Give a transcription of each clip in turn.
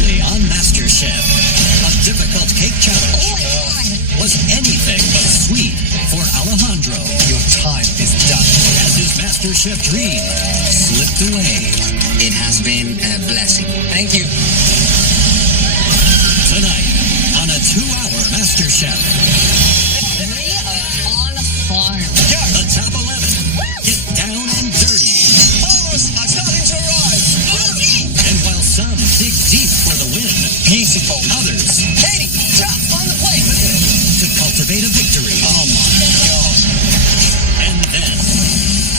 Previously on MasterChef, a difficult cake challenge Oh my God. was anything but sweet for Alejandro. Your time is done. As his MasterChef dream slipped away. It has been a blessing. Thank you. Tonight, on a 2-hour MasterChef, We are on a farm. the top 11 get down and dirty. Farmers are starting to arrive. And while some dig deep for the win, Beautiful. others Katie, chop on the plate. to cultivate a victory. Oh my God. And then,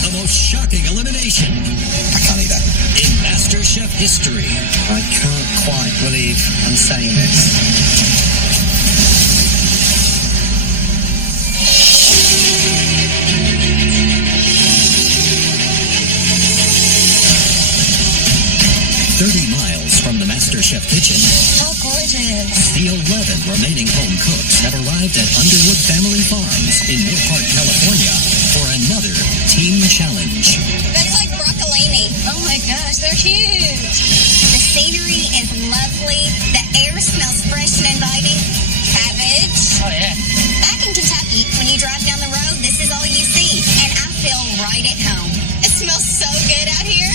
the most shocking elimination I can't eat that. in MasterChef history. I can't quite believe I'm saying this. 30 miles from the MasterChef kitchen, How gorgeous. the 11 remaining home cooks have arrived at Underwood Family Farms in Moorpark, California for another team challenge. That's like broccolini. Oh my gosh, they're huge. The scenery is lovely. The air smells fresh and inviting. Cabbage. Oh yeah. Back in Kentucky, when you drive down the road, this is all you see. And I feel right at home. It smells so good out here.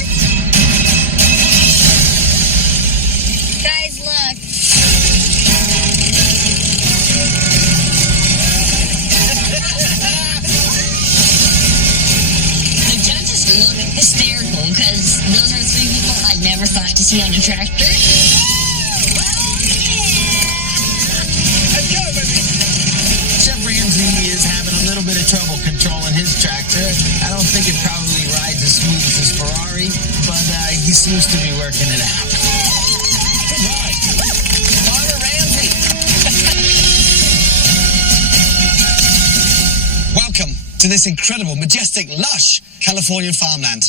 Guys, look. The judges look hysterical because those are 3 people I'd never thought to see on a tractor. Let's go, baby. Chef Ramsay is having a little bit of trouble controlling his tractor. I don't think it probably rides as smooth as his Ferrari, but he seems to be working it out. Good ride. Farmer Ramsay. Welcome to this incredible, majestic, lush Californian farmland.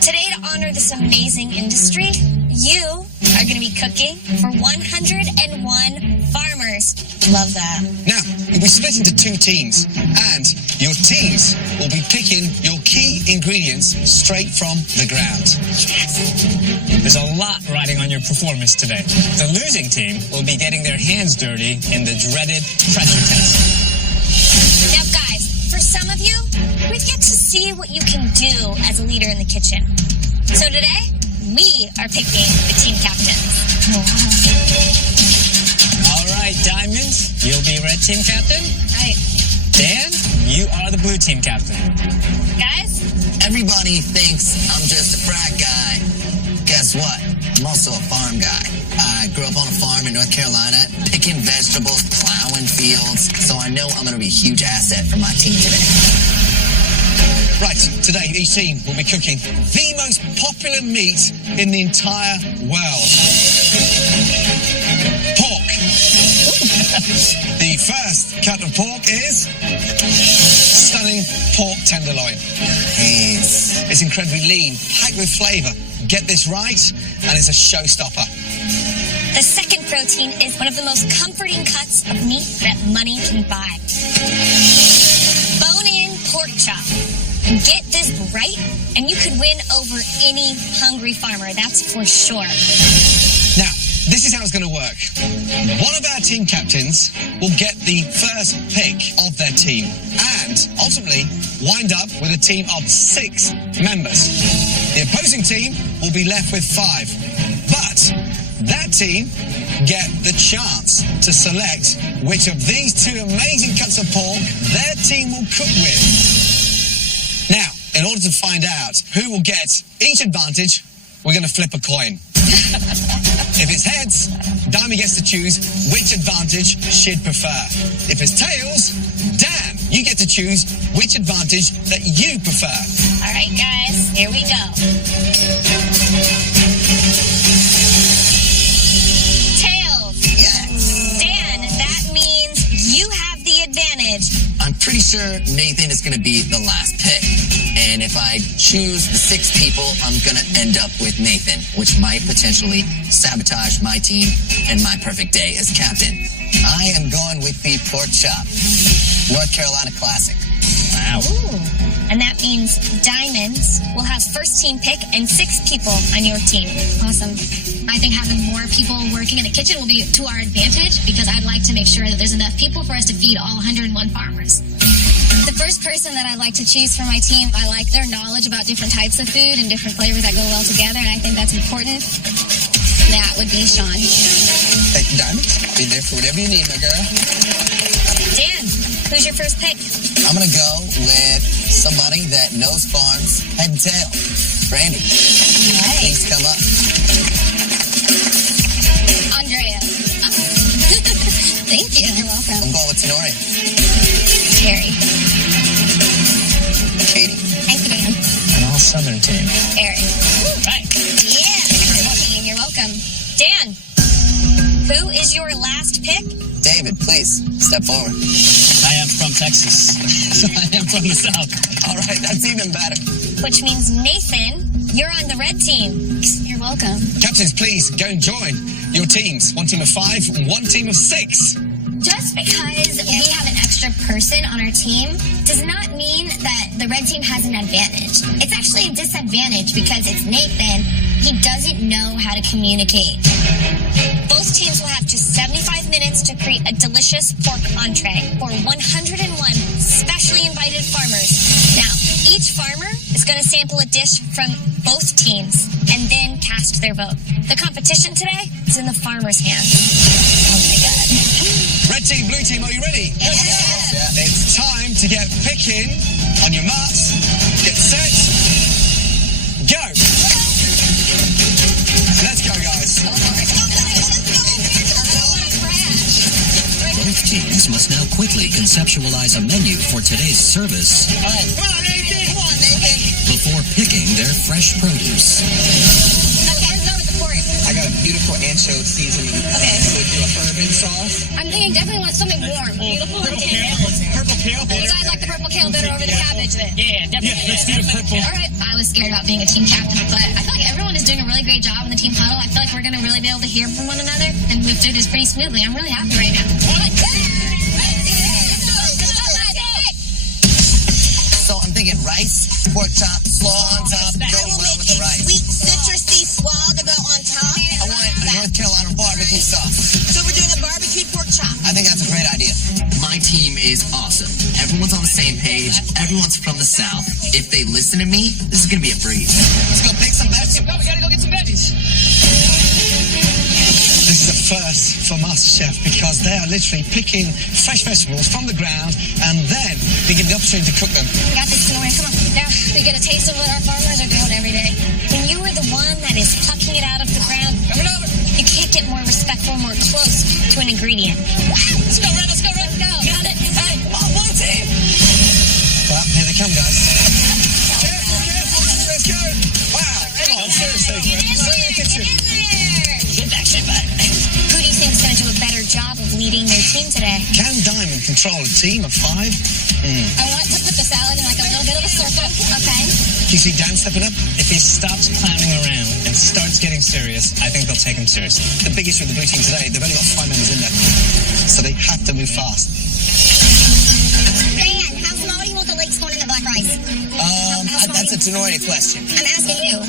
Today, to honor this amazing industry, you are going to be cooking for 101 farmers. Love that. Now, you'll be split into 2 teams, and your teams will be picking your key ingredients straight from the ground. There's a lot riding on your performance today. The losing team will be getting their hands dirty in the dreaded pressure test. Now, guys, for some of you, we get to see what you can do as a leader in the kitchen. So today, we are picking the team captains. All right, Diamond, you'll be red team captain. Right. Dan, you are the blue team captain. Guys, Everybody thinks I'm just a frat guy. Guess what? I'm also a farm guy. I grew up on a farm in North Carolina, picking vegetables, plowing fields, so I know I'm going to be a huge asset for my team today. Right, today each team will be cooking the most popular meat in the entire world. Pork. The first cut of pork is stunning pork tenderloin. Nice. It's incredibly lean, packed with flavour. Get this right, and it's a showstopper. the second protein is one of the most comforting cuts of meat that money can buy. Bone-in pork chop. Get this right, and you could win over any hungry farmer, that's for sure. Now, this is how it's going to work. One of our team captains will get the first pick of their team and ultimately wind up with a team of 6 members. The opposing team will be left with 5, but that team get the chance to select which of these 2 amazing cuts of pork their team will cook with. Now, in order to find out who will get each advantage, we're going to flip a coin. If it's heads, Diamond gets to choose which advantage she'd prefer. If it's tails, Dan, you get to choose which advantage that you prefer. All right, guys, here we go. Tails. Yes. Dan, that means you have the advantage. I'm pretty sure Nathan is going to be the last pick. And if I choose the 6 people, I'm going to end up with Nathan, which might potentially sabotage my team and my perfect day as captain. I am going with the pork chop. North Carolina classic. Wow. Ooh. And that means diamonds will have first team pick and 6 people on your team. Awesome. I think having more people working in the kitchen will be to our advantage because I'd like to make sure that there's enough people for us to feed all 101 farmers. The first person that I'd like to choose for my team, I like their knowledge about different types of food and different flavors that go well together, and I think that's important. That would be Sean. Hey, Diamond, be there for whatever you need, my girl. Dan, who's your first pick? I'm gonna go with somebody that knows farms head and tail. Brandy, please come up. Andrea. Thank you. You're welcome. I'm going with Tenori. Terry. Katie. Thank you, Dan. An all-Southern team. Eric. Right. Yeah. You're welcome. Dan, who is your last pick? David, please step forward. I am from Texas, so I am from the South. All right, that's even better. Which means Nathan, you're on the red team. You're welcome. Captains, please go and join your teams. 1 team of 5 and 1 team of 6. Just because we have an extra person on our team does not mean that the red team has an advantage. It's actually a disadvantage because it's Nathan. He doesn't know how to communicate. Both teams will have just 75 minutes to create a delicious pork entree for 101 specially invited farmers. Now, each farmer is going to sample a dish from both teams and then cast their vote. The competition today is in the farmer's hands. Oh my God. Red team, blue team, are you ready? Yes. Yeah. It's time to get picking on your marks. Get set. Go. Let's go, guys. Both teams must now quickly conceptualize a menu for today's service Come on, Nathan. Come on, Nathan. before picking their fresh produce. Okay, let's go with the pork. I got a beautiful anchovy seasoning with your urban sauce. I'm thinking definitely want something warm. Beautiful. Purple kale. You guys like the purple kale better over the cabbage then? Yeah, definitely. Yeah, let's do the purple. All right, I was scared about being a team captain, but I feel like everyone is doing a really great job in the team huddle. I feel like we're going to really be able to hear from one another and move through this pretty smoothly. I'm really happy right now. So I'm thinking rice, pork chop, slaw on top, go well with the rice. Sweet citrusy slaw to go on top. I want a North Carolina barbecue sauce. So we're doing a barbecue pork chop. I think that's a great idea. My team is awesome. Everyone's on the same page. Everyone's from the South. If they listen to me, this is going to be a breeze. Let's go pick some veggies. We gotta go get some veggies. This is a first for MasterChef because they are literally picking fresh vegetables from the ground and then they get the opportunity to cook them. Got this, Tenori. Come on. Now, we get a taste of what our farmers are doing every day. When you are the one that is plucking it out of the ground, you can't get more respectful, more close to an ingredient. Let's go, Red. Let's go, Red. Go. Got it. Hey, come on, one team. Well, here they come, guys. Careful. Let's go. Wow. Come on, seriously. Stay in the kitchen. Get back, shit back. Who do you think is going to do a better job of leading their team today? Can Diamond control a team of 5? I want to put the salad in like a little bit of a circle. Okay. Do you see Dan stepping up? If he stops clowning around and starts getting serious, I think they'll take him seriously. The big issue with the blue team today, they've only got 5 members in there. So they have to move fast. Dan, how small do you want the leeks going in the black rice? That's a Tenori question. I'm asking you.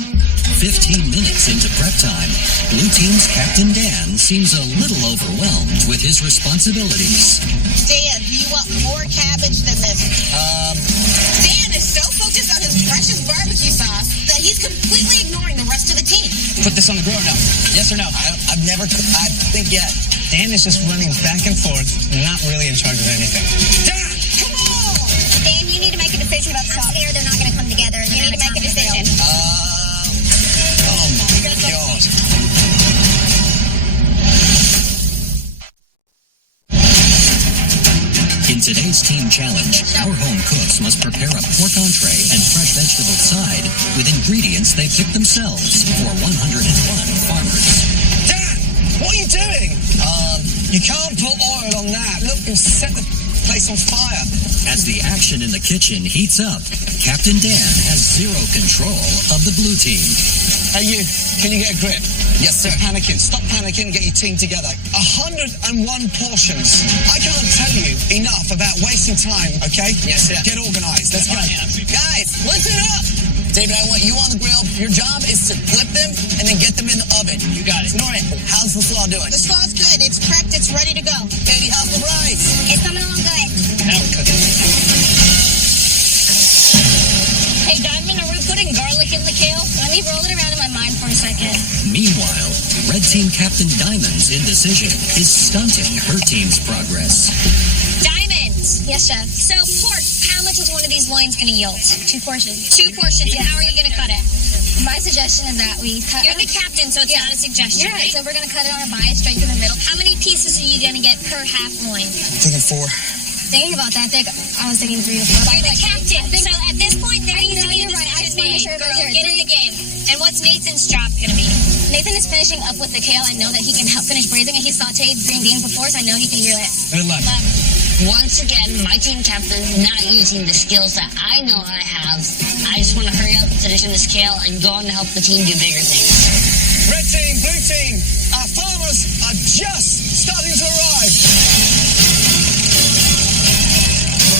15 minutes into prep time, Blue Team's Captain Dan seems a little overwhelmed with his responsibilities. Dan, do you want more cabbage than this? Dan is so focused on his precious barbecue sauce that he's completely ignoring the rest of the team. Put this on the grill now. Yes or no? I've never, I think yet. Dan is just running back and forth, not really in charge of anything. Dan, come on! Dan, you need to make a decision about I'm scared they're not going to come together. You need to make a decision. Oh my God. In today's team challenge, our home cooks must prepare a pork entree and fresh vegetable side with ingredients they pick themselves for 101 farmers. Dan, what are you doing? You can't put oil on that. Look, you set the place on fire. As the action in the kitchen heats up, Captain Dan has zero control of the blue team. Hey, you, can you get a grip? Yes, sir. Panicking. Stop panicking and get your team together. 101 portions. I can't tell you enough about wasting time, okay? Yes, sir. Get organized. Let's go. Guys, listen up. David, I want you on the grill. Your job is to flip them and then get them in the oven. You got it. Nora, how's the slaw doing? The slaw's good. It's prepped. It's ready to go. Katie, how's the rice? It's coming along good. Out cooking. Hey, Diamond, are we putting garlic in the kale? Let me roll it around in my mind for a second. Meanwhile, Red Team Captain Diamond's indecision is stunting her team's progress. Diamond! Yes, chef. So, pork, how much is one of these loins going to yield? 2 portions. 2 portions. And how are you going to cut it? My suggestion is that we cut. You're the captain, so it's not a suggestion. You're right. Right? So we're gonna cut it on a bias straight through the middle. How many pieces are you going to get per half loin? Thinking 4. Thinking about that, I was thinking 3 to 4. You're the captain. So at this point, there needs to be a you're right. I just decision wanna make made. sure Girl, everybody's get in here. the game. And what's Nathan's job going to be? Nathan is finishing up with the kale. I know that he can help finish braising it. He sauteed green beans before, so I know he can do it. Good luck. Once again, my team captain not using the skills that I know I have. I just want to hurry up, finish in this kale, and go on to help the team do bigger things. Red team, blue team, our farmers are just starting to arrive.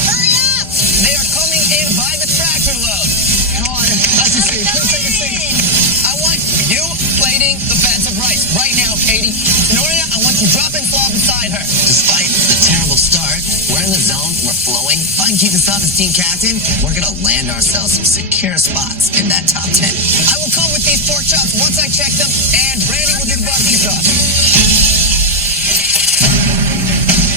Hurry up! They are coming in by the tractor load. Come on, nice to see you. Please take a seat. I want you plating the beds of rice right now, Katie. Noria, I want you dropping slaw beside her. Despite the terrible start, we're in the zone, we're flowing. If I can keep this up as team captain, we're going to land ourselves some secure spots in that top 10. I will come with these pork chops once I check them, and Brandy will do the barbecue sauce.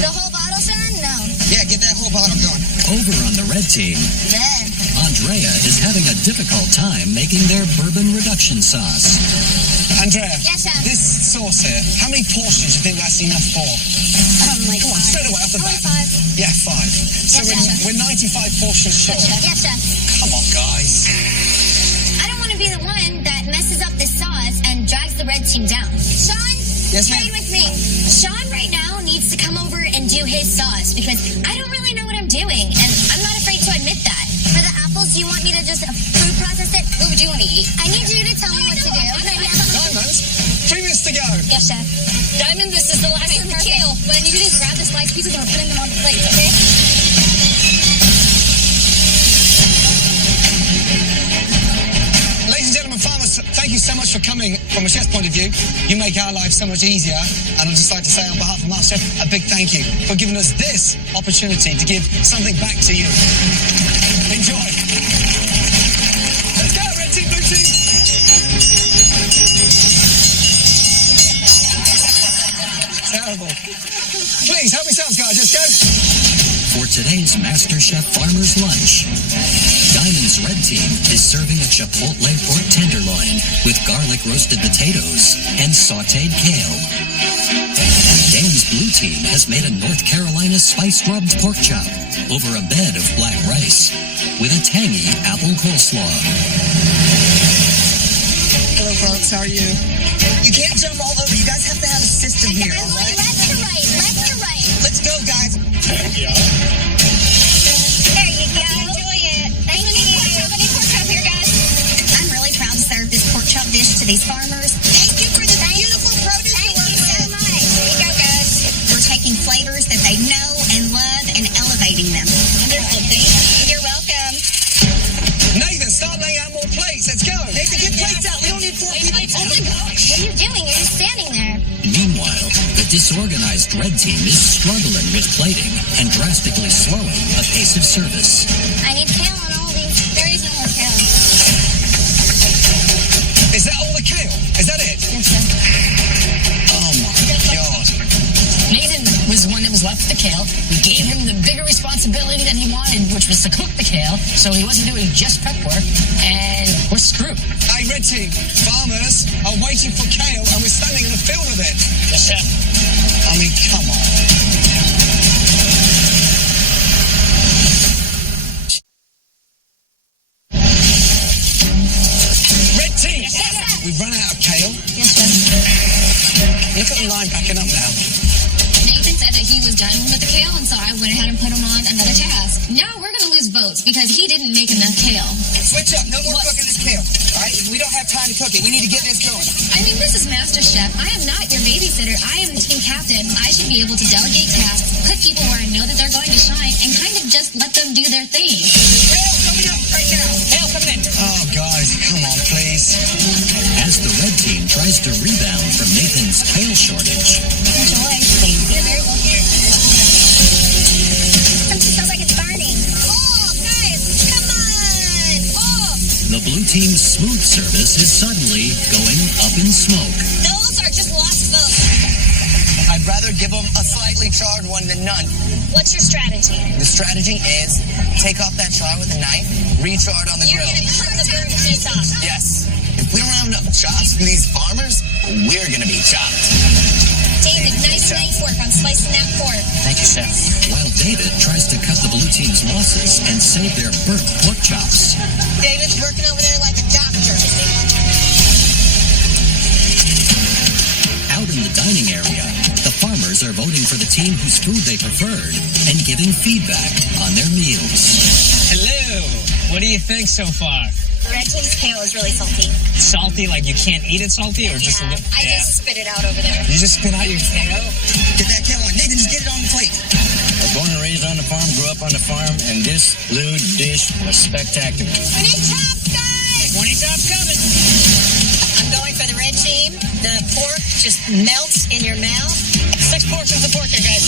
The whole bottle, son? No. Yeah, get that whole bottle going. Over on the red team, Then. Andrea is having a difficult time making their bourbon reduction sauce. Andrea, Yes, chef. this sauce here, how many portions do you think that's enough for? Like Come on, 5. straight away off the Only bat. 5. Yeah, 5. So Yes, chef. we're 95 portions short. Yes, chef. Come on, guys. I don't want to be the one that messes up this sauce and drags the red team down. Sean, Yes, ma'am. trade with me. Sean right now needs to come over and do his sauce because I don't really know what I'm doing, and I'm not afraid to admit that. For the apples, do you want me to just food process it? What would you want to eat? I need you to tell me what to do. Diamonds, 3 minutes to go. Yes, chef. Diamond, this is the last of the Perfect. kale. But I need you to just grab the sliced pieces and we're putting them on the plate, okay? Ladies and gentlemen, farmers, thank you so much for coming. From a chef's point of view, you make our lives so much easier. And I'd just like to say on behalf of MasterChef, a big thank you for giving us this opportunity to give something back to you. Enjoy. Let's go, red team, blue team. Terrible. Please, help me sound, guys. Let's go. For today's MasterChef Farmer's Lunch, Diamond's red team is serving a chipotle pork tenderloin with garlic roasted potatoes and sauteed kale. Dan's blue team has made a North Carolina spice-rubbed pork chop over a bed of black rice with a tangy apple coleslaw. Hello, folks. How are you? You can't jump all over. You guys have to have a system here, all right? Left to right, left to right. Let's go, guys. There you go. Enjoy it. Thank you. Pork chop here, guys. I'm really proud to serve this pork chop dish to these farmers. Thank you for this beautiful produce to Thank work you so with. much. Here you go, guys. We're taking flavors that they know and love and elevating them. Wonderful. Thank you. You're welcome. Nathan, start laying out more plates. Let's go. Nathan, get plates out. We don't need 4 people. Oh my gosh. What are you doing? You're just standing there. Meanwhile, the disorganized red team is struggling with plating and drastically slowing the pace of service. I need kale on all these. There is no more kale. Is that all the kale? Is that it? Yes, sir. Oh my God. Nathan was the one that was left with the kale. We gave him the bigger responsibility that he wanted, which was to cook the kale, so he wasn't doing just prep work, and we're screwed. Hey, red team, farmers are waiting for kale and we're standing in the field of it. Yes, chef. I mean, come on. Red team, we've run out of kale. Yes, sir. Look at the line backing up now. Nathan said that he was done with the kale, and so I went ahead and put him on another task. Now we're going to lose votes because he didn't make enough kale. Switch up. No more cooking this kale. All right? We don't have time to cook it. We need to get this going. I mean, this is MasterChef. I am not your babysitter. I am the team captain. I should be able to delegate tasks, put people where I know that they're going to shine, and kind of just let them do their thing. Kale coming up right now. Kale coming in. Oh, guys, come on, please. As the red team tries to rebound from Nathan's kale shortage, Enjoy. Thank you. You're very welcome. Something smells like it's burning. Oh, guys, come on. Oh, the blue team's smooth service is suddenly going up in smoke. Those are just lost votes. I'd rather give them a slightly charred one than none. What's your strategy? The strategy is take off that char with a knife, re-char it on the You're grill. going to cut the burnt piece off. Yes. If we don't have enough chops for these farmers, we're gonna be chopped. David, nice work on slicing that pork. Thank you, Chef. While David tries to cut the blue team's losses and save their burnt pork chops. David's working over there like a doctor. Out in the dining area, the farmers are voting for the team whose food they preferred and giving feedback on their meals. Hello. What do you think so far? The red team's kale is really salty. Salty, like you can't eat it salty, or just a little? I just spit it out over there. You just spit out your kale? Get that kale on. Nathan, just get it on the plate. I was born and raised on the farm, grew up on the farm, and this blue dish was spectacular. We need chops, guys. 20 chops coming. I'm going for the red team. The pork just melts in your mouth. 6 portions of pork here, guys.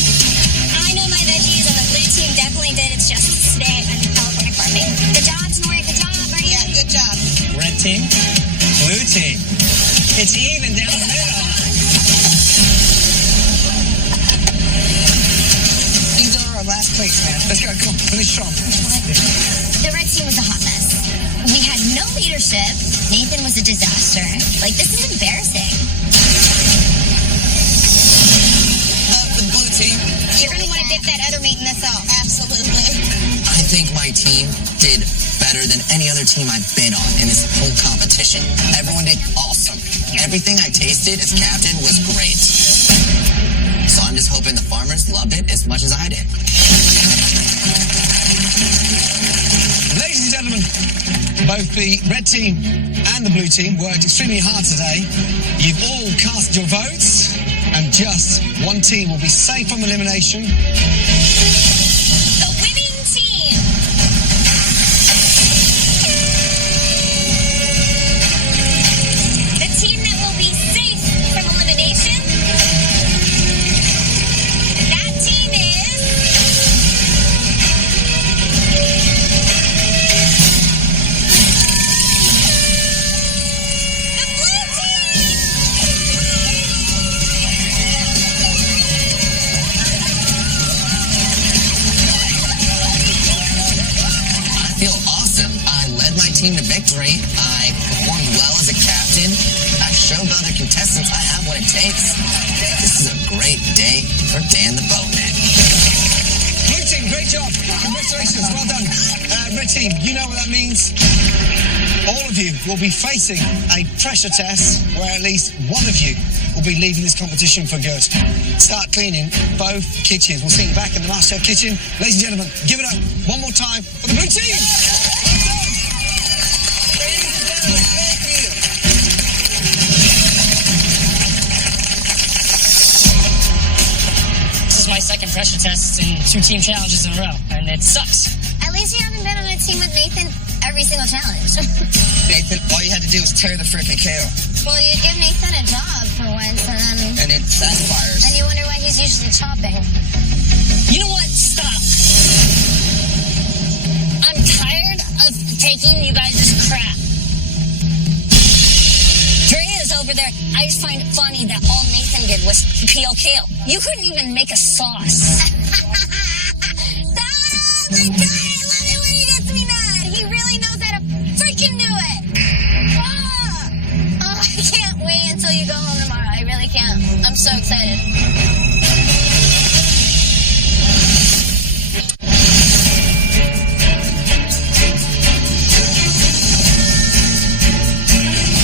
I know my veggies, and the blue team definitely did its justice today under California farming. Good job, Snorri. Good job, Bernie. Yeah, good job. Red team, blue team. It's even down the middle. These are our last plates, man. Let's go. Come on. Finish strong. the red team was a hot mess. We had no leadership. Nathan was a disaster. Like, this is embarrassing. The blue team. You're going to want to dip that other meat in this sauce. Absolutely. I think my team did better than any other team I've been on in this whole competition. Everyone did awesome. Everything I tasted as captain was great. So I'm just hoping the farmers loved it as much as I did. Ladies and gentlemen, both the red team and the blue team worked extremely hard today. You've all cast your votes, and just one team will be safe from elimination. The winning team. The team that will be safe from elimination. That team is the blue team. I feel awesome. I led my team to victory. I performed well as a captain. I showed other contestants I have what it takes. This is a great day for Dan the Boatman. Blue team, great job. Congratulations, well done. Red team, you know what that means. All of you will be facing a pressure test where at least one of you will be leaving this competition for good. Start cleaning both kitchens. We'll see you back in the MasterChef kitchen. Ladies and gentlemen, give it up one more time for the blue team. Well done. Ladies and gentlemen, thank you. This is my second pressure test in 2 team challenges in a row, and it sucks. At least you haven't been on a team with Nathan every single challenge. Nathan, all you had to do was tear the frickin' kale. Well, you give Nathan a job for once, And it backfires. and you wonder why he's usually chopping. You know what? Stop. I'm tired of taking you guys' crap. Drea's over there. I just find it funny that all Nathan did was peel kale. You couldn't even make a sauce. Oh my God, I love it when he gets me mad. He really knows how to freaking do it. Oh, I can't wait until you go home tomorrow. I really can't. I'm so excited.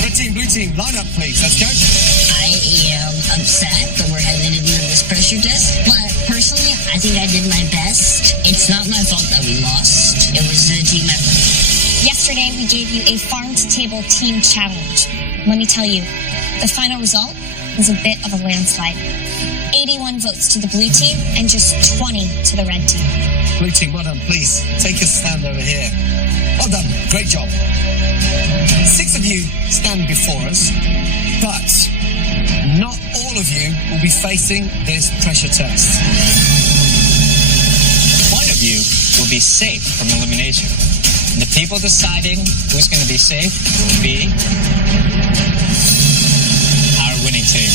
Red team, blue team, line up please. Let's go. I am upset that we're headed into this pressure pressure test, but personally, I think I did my best. It's not my fault that we lost. It was a team effort. Yesterday, we gave you a farm-to-table team challenge. Let me tell you, the final result was a bit of a landslide. 81 votes to the blue team and just 20 to the red team. Blue team, well done. Please, take a stand over here. Well done. Great job. 6 of you stand before us, but not all of you will be facing this pressure test. One of you will be safe from elimination. The people deciding who's going to be safe will be our winning team.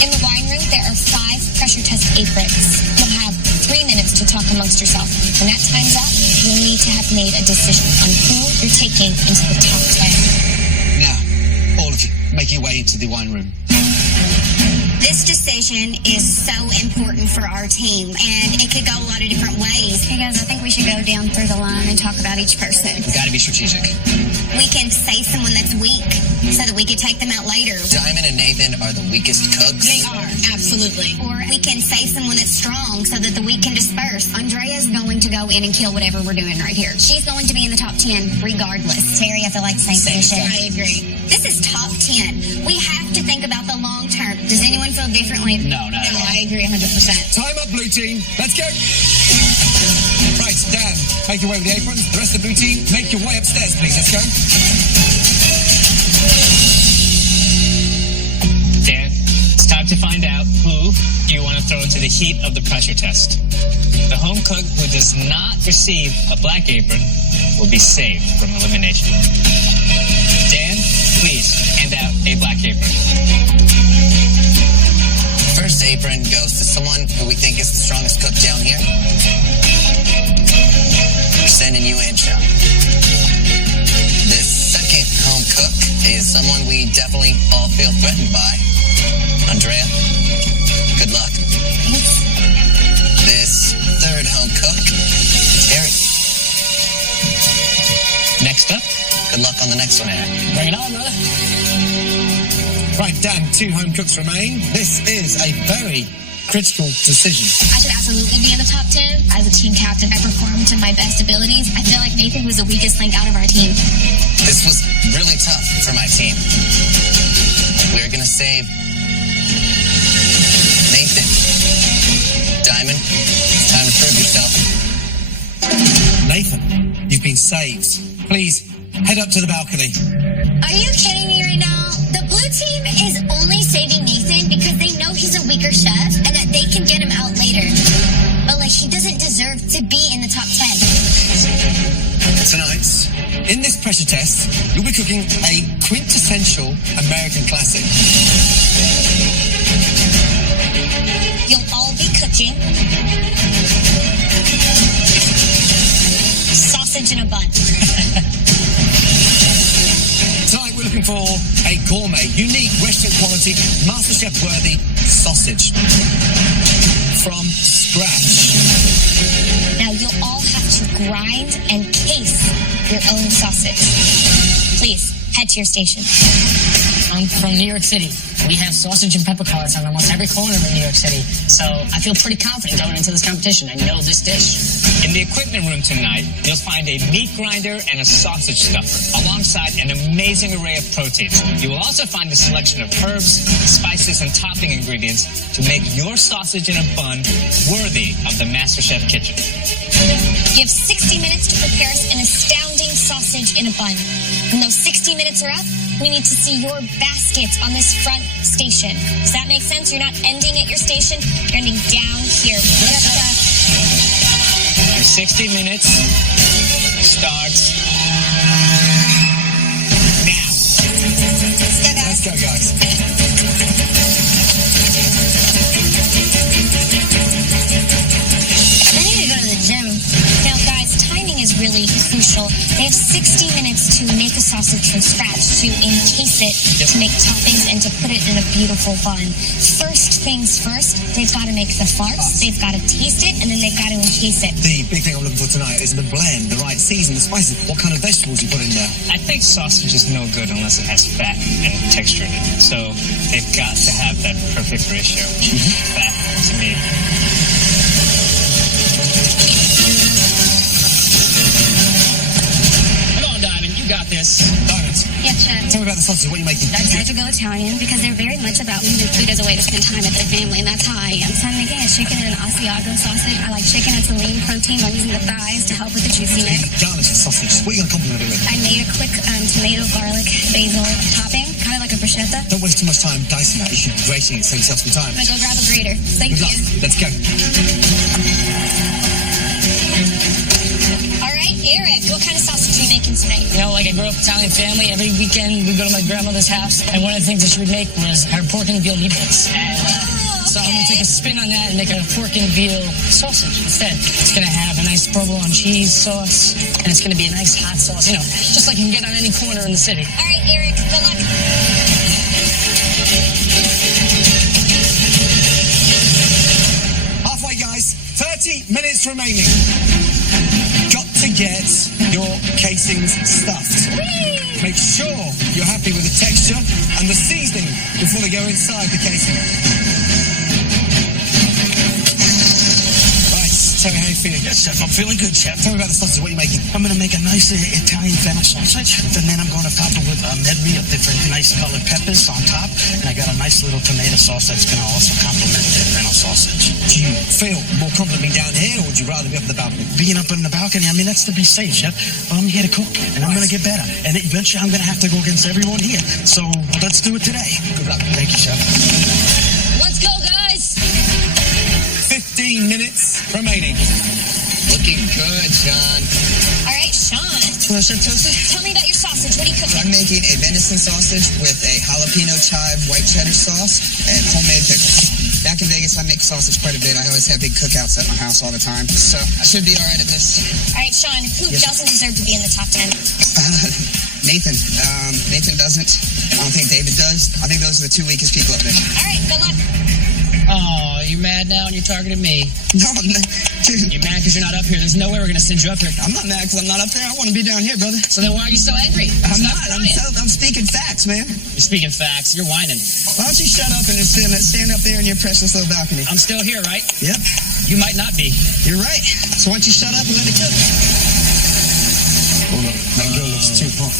In the wine room, there are 5 pressure test aprons. You'll have 3 minutes to talk amongst yourself. When that time's up, you'll need to have made a decision on who you're taking into the top 10. Now, all of you, make your way into the wine room. This decision is so important for our team, and it could go a lot of different ways. Hey guys, I think we should go down through the line and talk about each person. We've got to be strategic. We can say someone that's weak so that we could take them out later. Diamond and Nathan are the weakest cooks. They are, absolutely. Or we can say someone that's strong so that the weak can disperse. Andrea's going to go in and kill whatever we're doing right here. She's going to be in the top 10 regardless. Terry, I feel like same position. I agree. This is top 10. We have to think about the long term. Does anyone feel differently? No, not at all. I agree 100%. Time up, blue team. Let's go. Right, Dan, make your way with the aprons. The rest of the blue team, make your way upstairs, please. Let's go. Dan, it's time to find out who you want to throw into the heat of the pressure test. The home cook who does not receive a black apron will be saved from elimination. Dan, please hand out a black apron. First apron goes to someone who we think is the strongest cook down here. We're sending you in, Sean. This second home cook is someone we definitely all feel threatened by. Andrea, good luck. This third home cook, Terry. Next up, Good luck on the next one, Aaron. Bring it on, brother. Right, Dan, 2 home cooks remain. This is a very critical decision. I should absolutely be in the top 10. As a team captain, I performed to my best abilities. I feel like Nathan was the weakest link out of our team. This was really tough for my team. We're gonna save Nathan. Diamond, it's time to prove yourself. Nathan, you've been saved. Please, head up to the balcony. Are you kidding me right now? The blue team is only saving Nathan because they know he's a weaker chef and that they can get him out later. But like, he doesn't deserve to be in the top 10. Tonight, in this pressure test, you'll be cooking a quintessential American classic. You'll all be cooking sausage in a bun. Tonight, we're looking for a gourmet, unique, restaurant quality, MasterChef worthy sausage from scratch. Now you'll all have to grind and case your own sausage. Please, head to your station. I'm from New York City. We have sausage and pepper carts on almost every corner in New York City. So I feel pretty confident going into this competition. I know this dish. in the equipment room tonight, you'll find a meat grinder and a sausage stuffer, alongside an amazing array of proteins. You will also find a selection of herbs, spices, and topping ingredients to make your sausage in a bun worthy of the MasterChef kitchen. You have 60 minutes to prepare us an astounding sausage in a bun. When those 60 minutes are up, we need to see your baskets on this front station. Does that make sense? You're not ending at your station, you're ending down here. Your 60 minutes starts now. Let's go, guys. I need to go to the gym. Now, guys, timing is really crucial. They have 60 minutes to to make a sausage from scratch, to encase it, to make toppings, and to put it in a beautiful bun. First things first, they've got to make the farts, they've got to taste it, and then they've got to encase it. The big thing I'm looking for tonight is the blend, the right season, the spices. What kind of vegetables you put in there? I think sausage is no good unless it has fat and texture in it. So they've got to have that perfect ratio. Fat to me. Come on, Diamond, you got this. Diamonds. Yes, Chef. Tell me about the sausage. What are you making? I decided to go Italian because they're very much about using food as a way to spend time with their family, and that's how I am. So I'm making a chicken and an Asiago sausage. I like chicken, it's a lean protein. I'm using the thighs to help with the juiciness. Garnish the sausage. What are you going to compliment it with? I made a quick tomato, garlic, basil topping, kind of like a bruschetta. Don't waste too much time dicing that. You should be grating it, save yourself some time. I'm gonna go grab a grater. Thank Good you. luck. Let's go. All right, Eric, what kind of sausage are you making tonight? You know, like I grew up Italian family. Every weekend we'd go to my grandmother's house, and one of the things that she would make was her pork and veal meatballs. So I'm going to take a spin on that and make a pork and veal sausage instead. It's going to have a nice provolone cheese sauce, and it's going to be a nice hot sauce, you know, just like you can get on any corner in the city. All right, Eric, good luck. Halfway, guys. 30 minutes remaining. Got to get your casings stuffed. Make sure you're happy with the texture and the seasoning before they go inside the casing. Right, tell me how you're feeling. Yes, Chef, I'm feeling good, Chef. Tell me about the sausage. What are you making? I'm going to make a nice Italian fennel sausage, and then I'm going to top it with a medley of different nice colored peppers on top, and I got a nice little tomato sauce that's going to also complement the fennel sausage. Do you feel more confident being down here, or would you rather be up on the balcony? Being up in the balcony, I mean, that's to be safe, Chef. I'm here to cook, and I'm going to get better. And eventually, I'm going to have to go against everyone here. So let's do it today. Good luck. Thank you, Chef. Let's go, guys! 15 minutes remaining. Looking good, Sean. All right, Sean, Hello, Chef Toasty. tell me about your sausage. What are you cooking? I'm making a venison sausage with a jalapeno chive white cheddar sauce and homemade pickles. Back in Vegas, I make sausage quite a bit. I always have big cookouts at my house all the time. So I should be all right at this. All right, Sean, who doesn't deserve to be in the top 10? Nathan. Nathan doesn't. I don't think David does. I think those are the two weakest people up there. All right, good luck. Oh, you mad now and you targeted me? No, dude. You mad because you're not up here? There's no way we're going to send you up here. I'm not mad because I'm not up there. I want to be down here, brother. So then why are you so angry? I'm Stop not. crying. I'm speaking facts, man. You're speaking facts. You're whining. Why don't you shut up and just stand up there in your precious little balcony? I'm still here, right? Yep. You might not be. You're right. So why don't you shut up and let it cook? Oh, look, that girl looks too hot.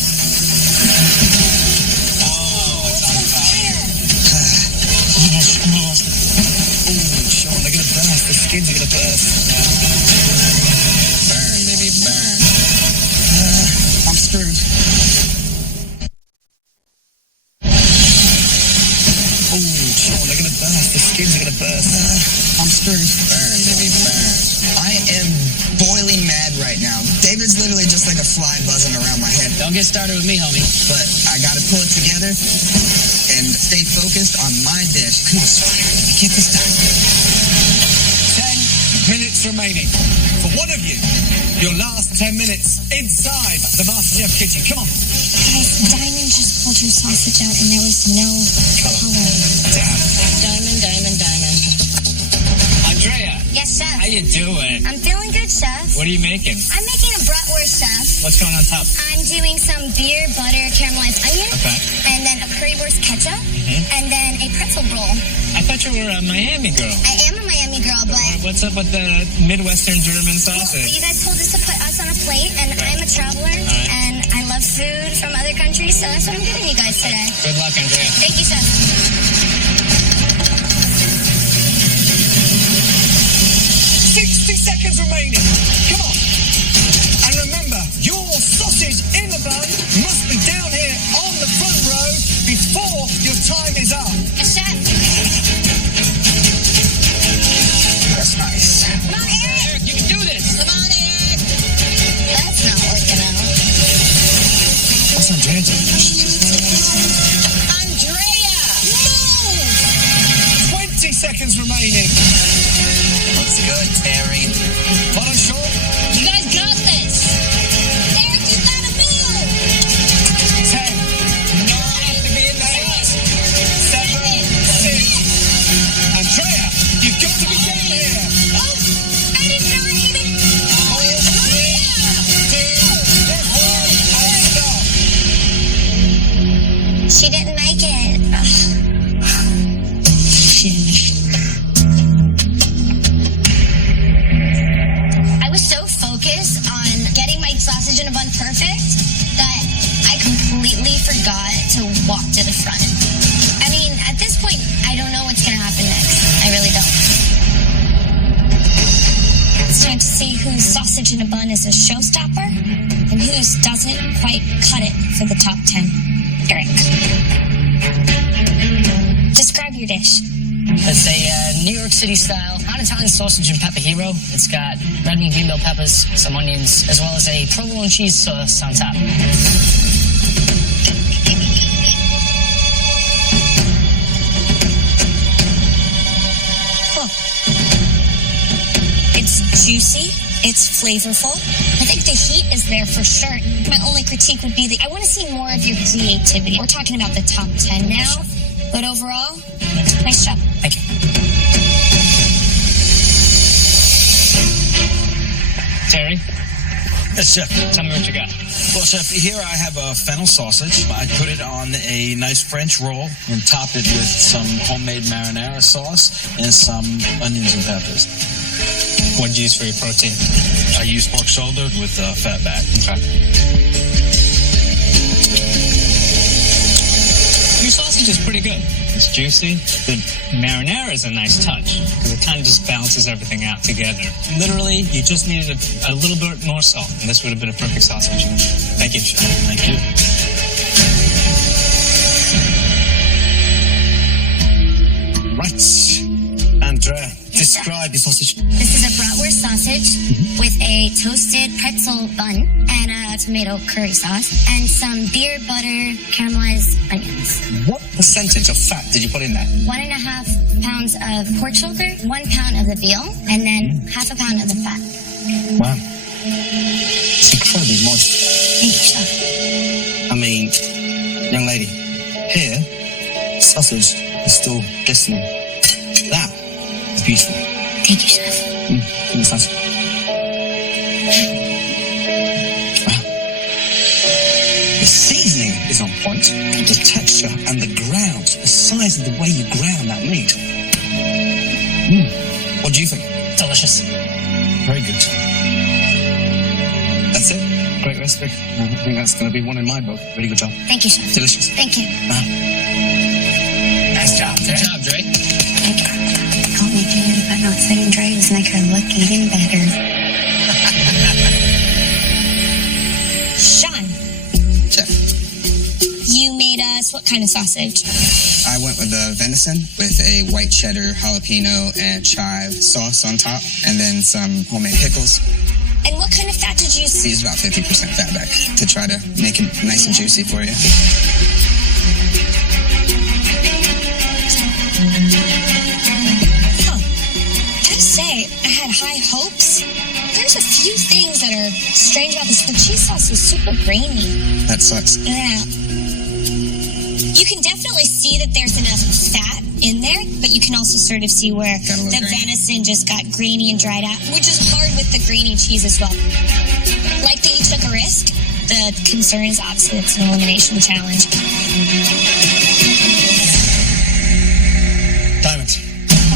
Sean, they're going to burst. The skins are going to burst. Burn, baby, burn. I'm screwed. Oh, Sean, they're going to burst. The skins are going to burst. I'm screwed. Burn, baby, burn. I am boiling mad right now. David's literally just like a fly buzzing around my head. Don't get started with me, homie. But I got to pull it together and stay focused on my dish. Come on, Sawyer. Let me get this done. 10 minutes remaining. For one of you, your last 10 minutes inside the MasterChef kitchen. Come on. Guys, Diamond just pulled your sausage out and there was no color. Damn. Diamond. Andrea, Yes, Chef. how you doing? I'm feeling good, Chef. What are you making? I'm making a bratwurst, Chef. What's going on top? I'm doing some beer, butter, caramelized onion, Okay. and then a currywurst ketchup, and then a pretzel roll. I thought you were a Miami girl. I am a Miami girl, but What's up with the Midwestern German well, sausage? you guys told us to put us on a plate, and I'm a traveler, and I love food from other countries, so that's what I'm giving you guys today. Good luck, Andrea. Thank you, Chef. 60 seconds remaining. Come on. And remember, your sausage in the bun must be down here on the front row before your time is up. Yes, Chef. That's nice. Come on, Eric. Eric, you can do this. Come on, Eric. That's not working out. What's Andrea doing? Andrea! Move! 20 seconds remaining. Looks good, Terry. Bottom short. You guys got this. Eric, you gotta move. You've got to be down here. I did not even... She didn't make it. Ugh. She didn't make it. I was so focused on getting my sausage in a bun perfect that I completely forgot to walk to the front. I mean, at this point, I don't know what's going to happen next. I really don't. It's time to see whose sausage in a bun is a showstopper and whose doesn't quite cut it for the top 10. Eric, describe your dish. It's a New York City style hot Italian sausage and pepper hero. It's got red and green bell peppers, some onions, as well as a provolone cheese sauce on top. It's juicy. It's flavorful. I think the heat is there for sure. My only critique would be that I want to see more of your creativity. We're talking about the top 10 now, but overall, nice job. Thank you. Terry, Yes, chef. tell me what you got. Well, chef, here I have a fennel sausage. I put it on a nice French roll and top it with some homemade marinara sauce and some onions and peppers. What did you use for your protein? I use pork shoulder with fat back. Okay. Your sausage is pretty good. It's juicy. The marinara is a nice touch because it kind of just balances everything out together. Literally, you just needed a little bit more salt, and this would have been a perfect sausage. Thank you, Chef. Thank you. Right. Andrea, describe your sausage. This is a bratwurst sausage with a toasted pretzel bun and a tomato curry sauce and some beer butter caramelized onions. What percentage of fat did you put in there? 1.5 pounds of pork shoulder, 1 pound of the veal, and then half a pound of the fat. Wow. It's incredibly moist. Thank you, chef. I mean, young lady, here, sausage is still glistening. That is beautiful. Thank you, chef. Give me some. Wow. The seasoning is on point. The texture and the ground, the size of the way you ground that meat. What do you think? Delicious. Very good. That's it. Great recipe. I think that's going to be one in my book. Really good job. Thank you, chef. Delicious. Thank you. Wow. Nice job, Dre. Good job, Dre. Thank you. Call me Jen, but not saying Dre just make her look even better. Sean, Chef. you made us what kind of sausage? I went with the venison with a white cheddar, jalapeno, and chive sauce on top, and then some homemade pickles. And what kind of fat did you use? Use about 50% fat back to try to make it nice and juicy for you. Huh. Gotta say, I had high hopes. There's a few things that are strange about this. The cheese sauce is super grainy. That sucks. Yeah. You can definitely see that there's enough fat in there, but you can also sort of see where Got a little the grainy. venison just got grainy and dried out, which is hard with the grainy cheese as well. Like that you took a risk. The concern is obviously it's an elimination challenge. Diamond,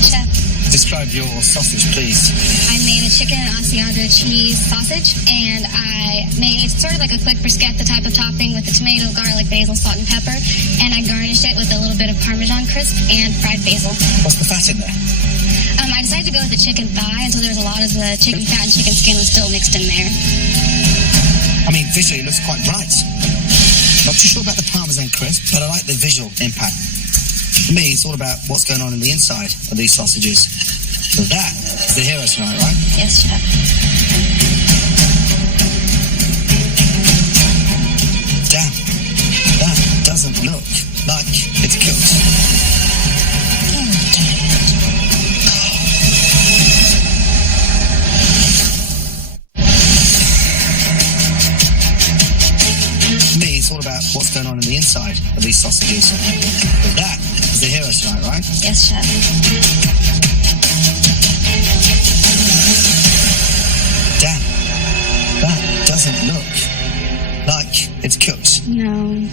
Chef, describe your sausage, please. I made a chicken and Asiago cheese sausage, and I made sort of like a quick bruschetta type of topping with the tomato, garlic, basil, salt, and pepper, and I garnished it with a little bit of Parmesan crisp and fried basil. What's the fat in there? I decided to go with the chicken thigh, and so there's a lot of the chicken fat and chicken skin was still mixed in there. I mean, visually it looks quite bright. Not too sure about the Parmesan crisp, but I like the visual impact. For me, it's all about what's going on in the inside of these sausages. So that is the hero tonight, right? Yes, Chef. Damn, that doesn't look like it's cooked. For me, it's all about what's going on in the inside of these sausages. So that is the hero tonight, right? Yes, Chef. Damn, that doesn't look like it's cooked. No.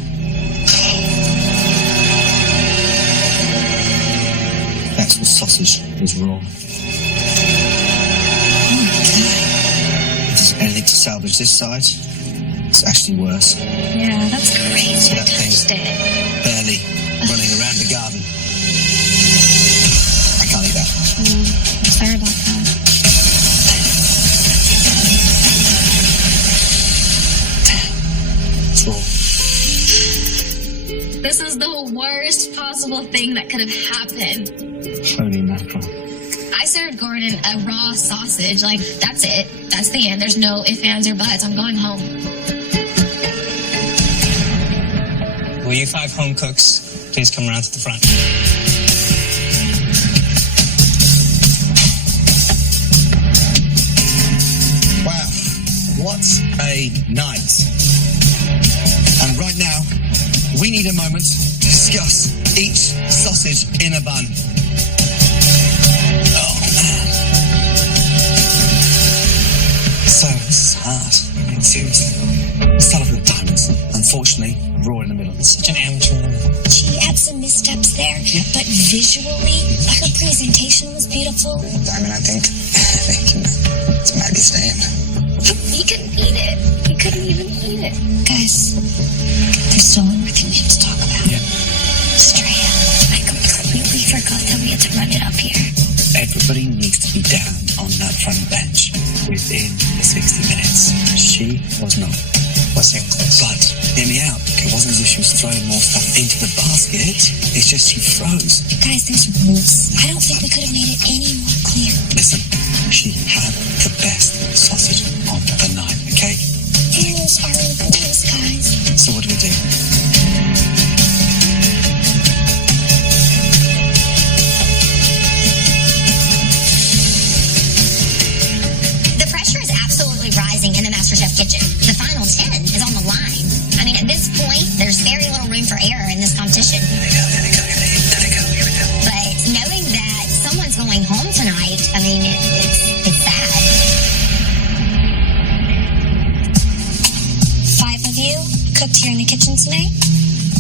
The actual sausage is raw. If there's anything to salvage this side, it's actually worse. Yeah, that's crazy. So I that thing's touched it. barely running around the garden. I can't eat that. Sorry about that. It's raw. This is the worst possible thing that could have happened. Holy mackerel. I served Gordon a raw sausage. Like, that's it. That's the end. There's no ifs, ands, or buts. I'm going home. Will you 5 home cooks please come around to the front? Wow, what a night. And right now, we need a moment to discuss each sausage in a bun. Oh, man. So sad. Seriously. Let's start off with diamonds. Unfortunately, raw in the middle. Such an amateur. She had some missteps there, but visually, her presentation was beautiful. Diamond, I think it's Maggie's name. He couldn't eat it. He couldn't even eat it. Guys, there's still one more thing we have to talk about. Yeah. Straya, I completely forgot that we had to run it up here. Everybody needs to be down on that front bench within the 60 minutes. She was not. Wasn't close. But, hear me out. It wasn't as if she was throwing more stuff into the basket. It's just she froze. Guys, there's rules. I don't think we could have made it any more clear. Listen, she had the best sausage of the night, okay? Rules are rules, guys. So what do we do? The pressure is absolutely rising in the MasterChef kitchen. The final 10 is on the line. I mean, at this point, there's very little room for error in this competition. There we go. But knowing that someone's going home tonight, I mean, it's sad. 5 of you cooked here in the kitchen tonight,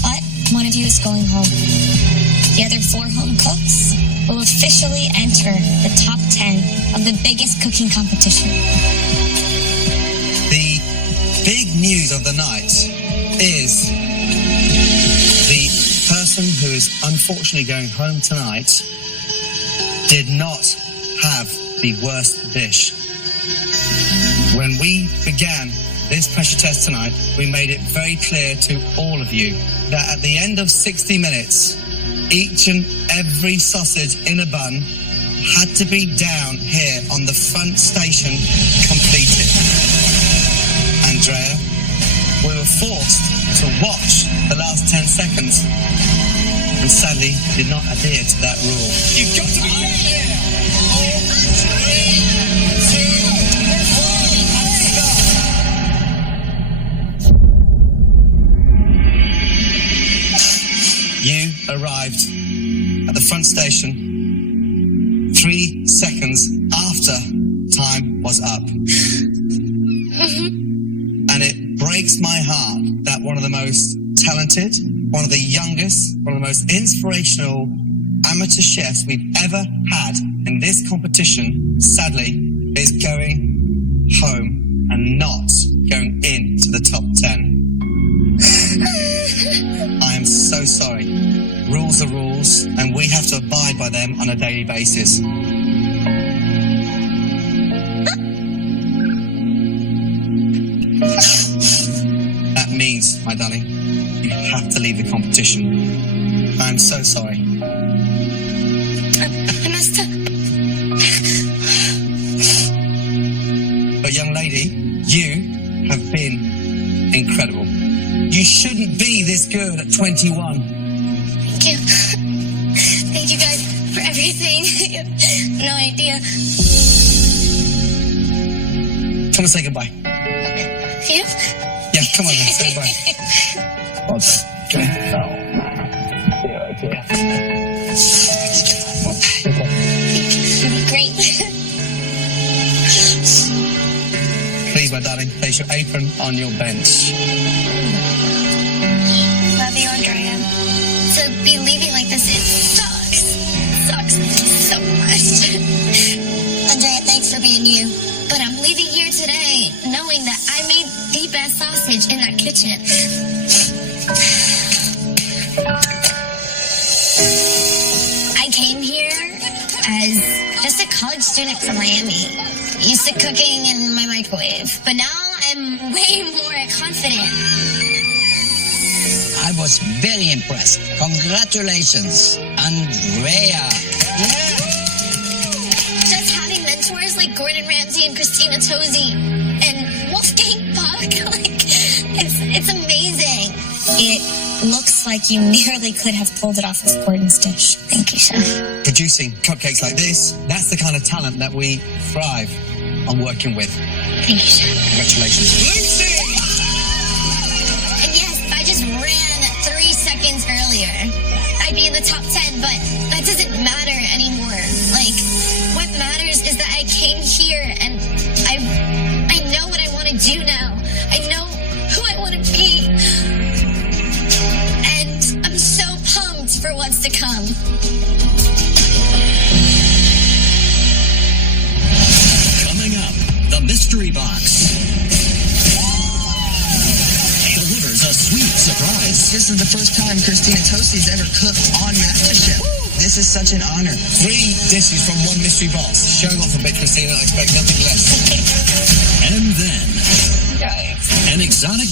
but 1 of you is going home. The other 4 home cooks will officially enter the top 10 of the biggest cooking competition. The big news of the night is the person who is unfortunately going home tonight did not have the worst dish. When we began this pressure test tonight, we made it very clear to all of you that at the end of 60 minutes, each and every sausage in a bun had to be down here on the front station completed. Andrea, we were forced to watch the last 10 seconds and sadly did not adhere to that rule. You've got to be down here! You arrived at the front station 3 seconds after time was up. And it breaks my heart that one of the most talented, one of the youngest, one of the most inspirational amateur chefs we've ever had in this competition, sadly, is going home and not going into the top 10. I am so sorry. Rules are rules, and we have to abide by them on a daily basis. That means, my darling, you have to leave the competition. I'm so sorry. I messed up. But young lady, you have been incredible. You shouldn't be this good at 21. Thank you. Thank you guys for everything. No idea. Come and say goodbye. You? Yeah, come on then, say goodbye. Well done. Great. darling. Place your apron on your bench. Love you, Andrea. To be leaving like this, it sucks. Sucks so much. Andrea, thanks for being you. But I'm leaving here today knowing that I made the best sausage in that kitchen. I came here as just a college student from Miami, used to cooking in my microwave. But now I'm way more confident. I was very impressed. Congratulations, Andrea. Just having mentors like Gordon Ramsay and Christina Tosi and Wolfgang Puck, like, it's amazing. It looks like you nearly could have pulled it off with Gordon's dish. Thank you, Chef. Producing cupcakes like this, that's the kind of talent that we thrive on working with. Thank you, Chef. Congratulations. Lucy! And yes, I just ran 3 seconds earlier. I'd be in the top 10, but that doesn't matter anymore. Like, what matters is that I came here and I know what I want to do now. I know who I want to be. And I'm so pumped for what's to come. Coming up, the mystery box delivers a sweet surprise. This is the first time Christina Tosi's ever cooked on MasterChef. This is such an honor. 3 dishes from one mystery box. Showing off a bit, Christina. I expect nothing less. And then, an exotic